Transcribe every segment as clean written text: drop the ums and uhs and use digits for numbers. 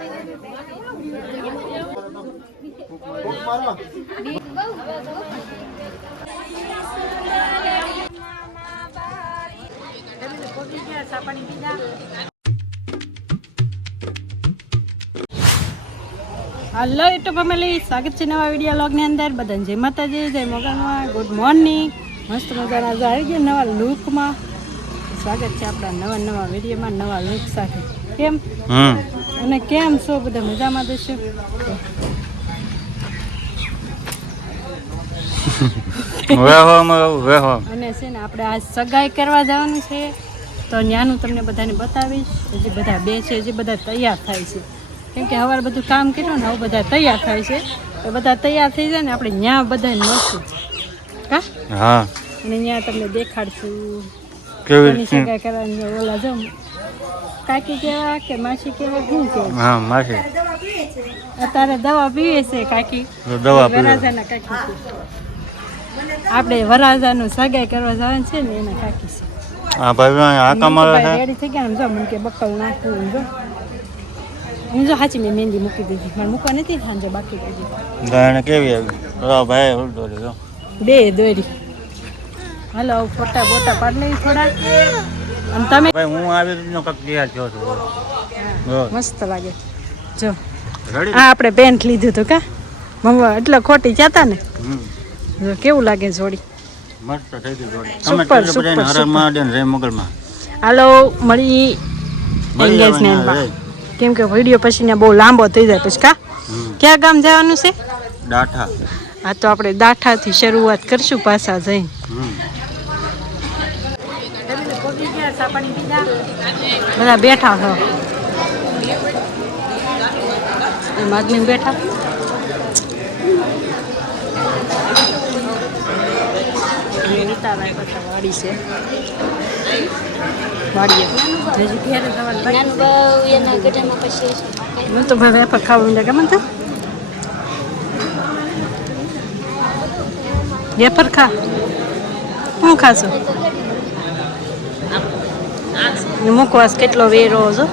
Hello YouTube family, સ્વાગત છે નવા વિડીયો વ્લોગની અંદર. બધાને જય માતાજી, જય મોગલમાં, ગુડ મોર્નિંગ. મસ્ત મજાના આજે આવી ગયા નવા લુકમાં. સ્વાગત છે આપણા નવા વિડીયોમાં, નવા લુક સાથે. કેમ અને કેમ છો બધા? મજામાં દેશો? અને છે ને આપણે આજ સગાઈ કરવા જવાનું છે, તો ત્યાંનું તમને બધાને બતાવીશ. હજી બધા બે છે, હજી બધા તૈયાર થાય છે, કેમ કે સવારે બધું કામ કર્યું ને હવે બધા તૈયાર થાય છે. તો બધા તૈયાર થઈ જાય ને આપણે ત્યાં બધા મળશું. હા, અને ત્યાં તમને દેખાડશું કેવી સગાઈ કરવાની. ઓલા જો કાકી કેવા કે માસી કેવા, શું કેવું? હા, માસી અત્યારે દવા પીવે છે કાકી. વરાજાના કાકી છે. આપણે વરાજાનું સગાઈ કરવા જવાનું છે ને એના કાકી છે. હા ભાઈ, આ કમાલ છે. રેડી થઈ ગયા ને જો મને કે બક્કલ નાખવું. જો હું જો સાચી મેં મહેંદી મૂકી દીધી, મારે મૂકવા નથી સાંજે બાકી દીધી. ગાયને કેવી આવી ભાઈ? દોરી જો બે દોરી. હાલો ફોટા બોટા પાડી લઈ થોડા. અને તમે ભાઈ હું આવી રીતનો કક તૈયાર થયો છું. મસ્ત લાગે. જો આ આપણે પેન્ટ લીધું હતું કા મમ્મા, એટલે ખોટી જતા ને. જો કેવું લાગે જોડી? મસ્ત થઈ ગઈ જોડી. સુપર સુપર હર મહાદેવ જય મોગલમાં. હાલો મળી એન્ગેજમેન્ટમાં, કેમ કે વિડીયો પછી ને બહુ લાંબો થઈ જાય પછી. કા ક્યાં ગામ જવાનું છે? દાઠા. હા, તો આપણે દાઠાથી શરૂઆત કરશું પાછા જઈને. બધા બેઠા છો આદમી બેઠા. વાડી છે, વાડીએ હું તો ભાઈ વેફર ખાવું ગમે તો વેફર ખા. શું ખાશો? મુકવાસ કેટલો વેરો જો.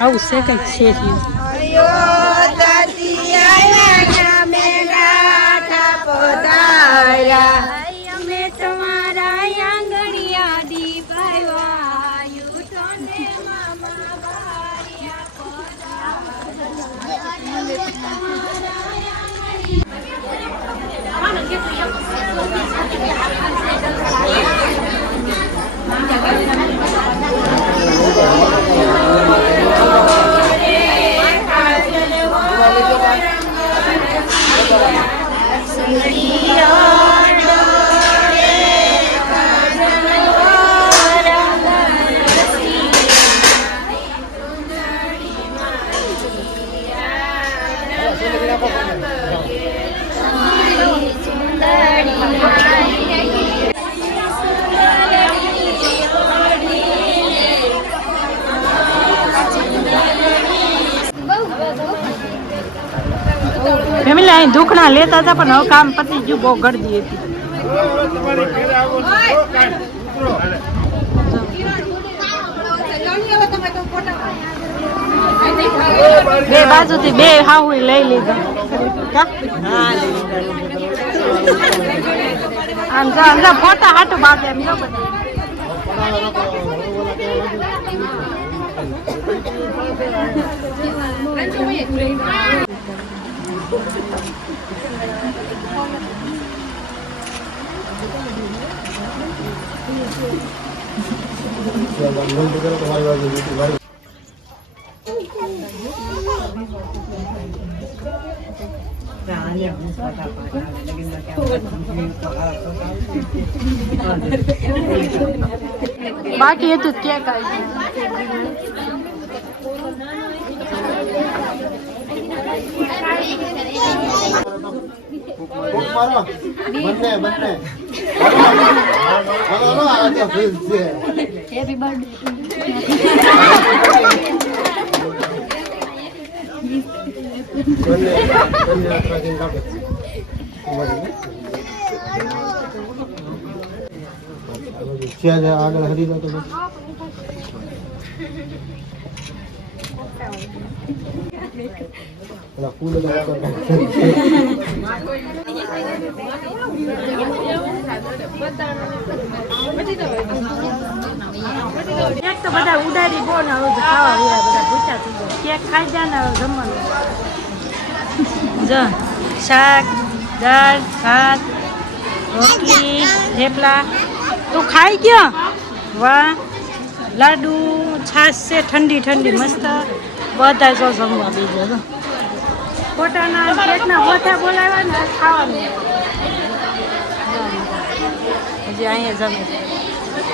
આવું છે કઈક છે. ફેમિલી અહીં દુખણા લેતા હતા પણ હવે કામ પતી ગયું. બહુ ગરદી હતી. બે બાજુથી બે હાવ લઈ લીધા. આમ જો ફોટા હાટું બાદ એમ જો બાકી હતું કેક આવી. મારો બંને બંને હાલો આ તો ફ્રીજ છે હેપી બર્થડે બંને બંને આખા કાપે છે આગળ હરી દો તો પેલા ફૂલ તો કેક તો બધા ઉડાડી બો ને હવે ખાવા રહ્યા બધા ભૂખ્યા થઈ ગયા કેક ખાઈ જાય ને હવે જમવાનું જો શાક દાળ ભાત રોટલી થેપલા તું ખાઈ ગયો વાહ લાડુ છાશ છે ઠંડી ઠંડી મસ્ત બધા જો જમવા બીજો તો પોતાના પેટના પોતા બોલાવ્યા ને ખાવાનું હજી અહીંયા જમે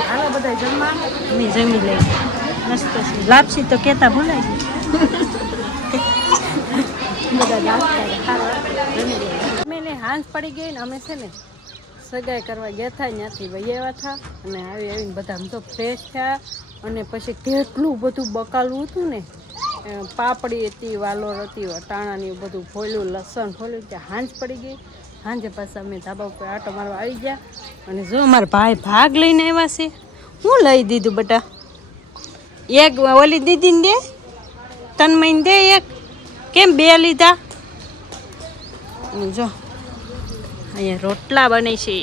હાલો બધા જમવા અમે જમી લઈએ મસ્ત છે લાપસી તો કહેતા ભૂલાઈ ગઈ બધા નાસ્તા ખાવા જમી લઈએ અમે હાંસ પડી ગઈ ને અમે છે ને સગાઈ કરવા ગયા હતા ત્યાંથી વહી આવ્યા હતા અને આવીને બધા આમ તો ફ્રેશ થયા અને પછી કેટલું બધું બકાલું હતું ને પાપડી હતી વાલોર હતી વટાણાની બધું ફોલ્યું લસણ ફોલ્યું ત્યાં હાંજ પડી ગઈ સાંજે પાછા અમે ધાબા ઉપર આટો મારવા આવી ગયા અને જો અમારા ભાઈ ભાગ લઈને આવ્યા છે હું લઈ દીધું બેટા એક ઓલી દીદીને દે તન્મયને દે એક કેમ બે લીધા જો અહીંયા રોટલા બને છે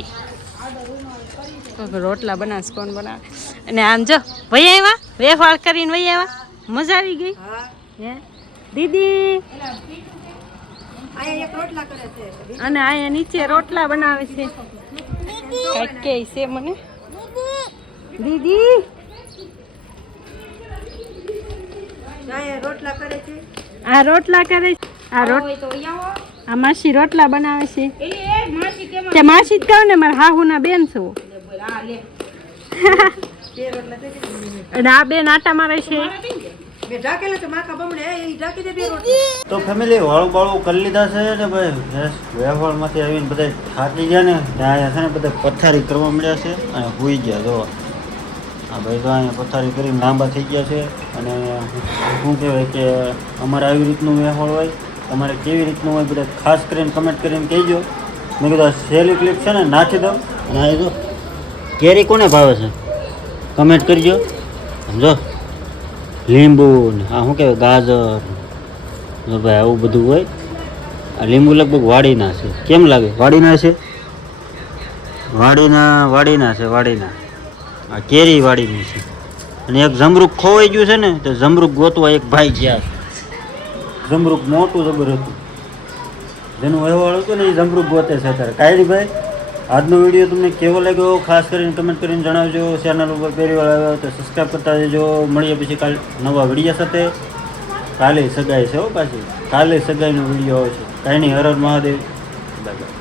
રોટલા બનાવશે કોણ બનાવે અને આમ જો વહી આવ્યા વેફાળ કરીને વહી આવ્યા મજા આવી ગઈ હે દીદી અને અહીંયા નીચે રોટલા બનાવે છે કાંઈક કે છે મને દીદી રોટલા કરે છે આ રોટલા કરે છે આ માસી રોટલા બનાવે છે તે માસી જ કહું ને મારા હાહુના બેન છો અને આ બેન આટા મારે છે તો ફેમિલી વાળું બાળું કરી લીધા છે ને ભાઈ વેફળમાંથી આવીને બધા થાકી ગયા ને ત્યાં છે ને બધા પથારી કરવા મળ્યા છે અને સૂઈ ગયા જો હા ભાઈ તો અહીંયા પથારી કરીને લાંબા થઈ ગયા છે અને શું કહેવાય કે અમારે આવી રીતનું વેફળ હોય તમારે કેવી રીતનું હોય બધા ખાસ કરીને કમેન્ટ કરીને કહેજો મેં કીધું સહેલી ક્લિપ છે ને નાખી દો અને આ જો કેરી કોને ભાવે છે કમેન્ટ કરજો સમજો લીંબુ ને આ શું કહેવાય ગાજર ભાઈ આવું બધું હોય આ લીંબુ લગભગ વાડીના છે કેમ લાગે વાડીના છે વાડીના છે વાડીના આ કેરી વાડીની છે અને એક જમરૂક ખોવાઈ ગયું છે ને તો જમરૂક ગોતવા એક ભાઈ ગયા જમરૂક મોટું જબર હતું જેનું વહેવાળ હતું ને એ જમરૂક ગોતે છે અત્યારે કાંઈ ભાઈ આજનો વિડીયો તમને કેવો લાગ્યો ખાસ કરીને કમેન્ટ કરીને જણાવજો ચેનલ ઉપર પહેલી વાર આવ્યો તો સબસ્ક્રાઈબ કરતા જજો મળીએ પછી કાલે નવા વિડીયો સાથે કાલે સગાઈ છે હો પાછી કાલે સગાઈનો વિડીયો આવશે કાંઈ નહીં હર હર મહાદેવ બાય બાય